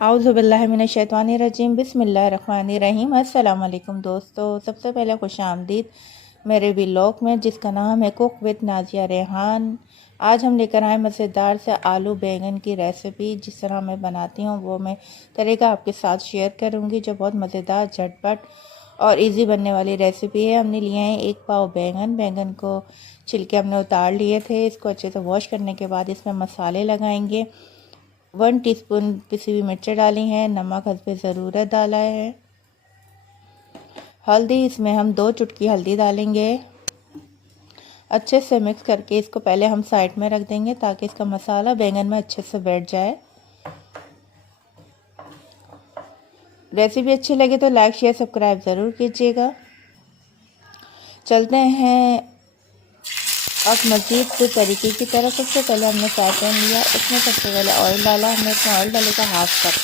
औज़ुबिल्लाहिमिनश्शैतानिर्रजीम बिस्मिल्लाहिर्रहमानिर्रहीम। अस्सलाम वालेकुम दोस्तों, सबसे पहले खुश आमदीद मेरे व्लॉग में जिसका नाम है कुक विद नाजिया रेहान। आज हम लेकर आए मज़ेदार से आलू बैंगन की रेसिपी। जिस तरह मैं बनाती हूँ वो मैं तरीका आपके साथ शेयर करूँगी, जो बहुत मज़ेदार, झटपट और इजी बनने वाली रेसिपी है। हमने लिए हैं 1 पाव बैंगन को छिलके हमने उतार लिए थे। इसको अच्छे से वॉश करने के बाद इसमें मसाले लगाएंगे। 1 टीस्पून पिसी हुई मिर्च डाली हैं, नमक हस्बे ज़रूरत डाला है, हल्दी इसमें हम 2 चुटकी हल्दी डालेंगे। अच्छे से मिक्स करके इसको पहले हम साइड में रख देंगे ताकि इसका मसाला बैंगन में अच्छे से बैठ जाए। रेसिपी अच्छी लगे तो लाइक शेयर सब्सक्राइब ज़रूर कीजिएगा। चलते हैं अब मज़ीद से तरीके की तरफ। सबसे पहले हमने फ्राई पैन लिया, इसमें सबसे पहले ऑयल डाला। हमने इसमें ऑयल डालेगा 1/2 कप।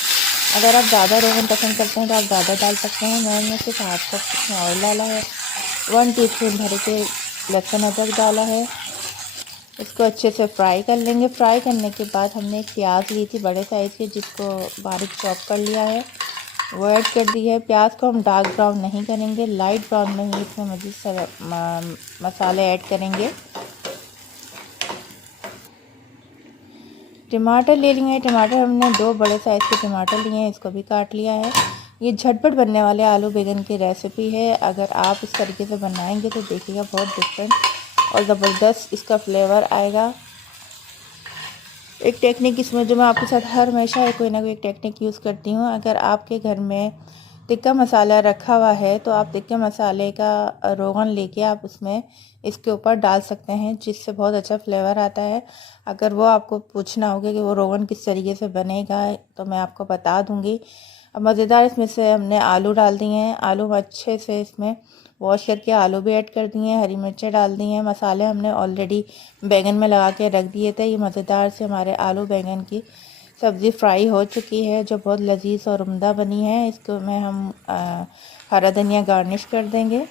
अगर आप ज़्यादा रोगन पसंद करते हैं तो आप ज़्यादा डाल सकते हैं। मैंने सिर्फ 1/2 कप इसमें ऑयल डाला है। 1 टीस्पून भर के लहसुन अदरक डाला है। इसको अच्छे से फ्राई कर लेंगे। फ्राई करने के बाद हमने एक प्याज ली थी बड़े साइज़ की, जिसको बारीक चॉप कर लिया है, वो ऐड कर दी है। प्याज को हम डार्क ब्राउन नहीं करेंगे, लाइट ब्राउन में ही इसमें मज़ीद सारे मसाले ऐड करेंगे। टमाटर ले लिए हैं। टमाटर हमने 2 बड़े साइज़ के टमाटर लिए हैं, इसको भी काट लिया है। ये झटपट बनने वाले आलू बैंगन की रेसिपी है। अगर आप इस तरीके से बनाएंगे तो देखिएगा बहुत डिफरेंट और ज़बरदस्त इसका फ्लेवर आएगा। एक टेक्निक इसमें जो मैं आपके साथ हर हमेशा कोई ना कोई एक टेक्निक यूज़ करती हूँ। अगर आपके घर में टिक्का मसाला रखा हुआ है तो आप टिक्का मसाले का रोगन लेके आप उसमें इसके ऊपर डाल सकते हैं, जिससे बहुत अच्छा फ्लेवर आता है। अगर वो आपको पूछना होगा कि वो रोगन किस तरीके से बनेगा तो मैं आपको बता दूंगी। अब मज़ेदार इसमें से हमने आलू डाल दिए हैं। आलू अच्छे से इसमें वॉश करके आलू भी ऐड कर दिए हैं, हरी मिर्चें डाल दी हैं। मसाले हमने ऑलरेडी बैंगन में लगा के रख दिए थे। ये मज़ेदार से हमारे आलू बैंगन की सब्ज़ी फ्राई हो चुकी है, जो बहुत लजीज और उम्दा बनी है। इसको में हम हरा धनिया गार्निश कर देंगे।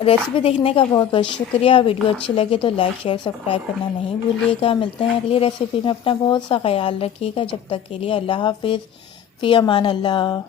रेसिपी देखने का बहुत बहुत शुक्रिया। वीडियो अच्छी लगे तो लाइक शेयर सब्सक्राइब करना नहीं भूलिएगा। मिलते हैं अगली रेसिपी में। अपना बहुत सा ख्याल रखिएगा। जब तक के लिए अल्लाह हाफिज़, फ़ी अमान अल्लाह।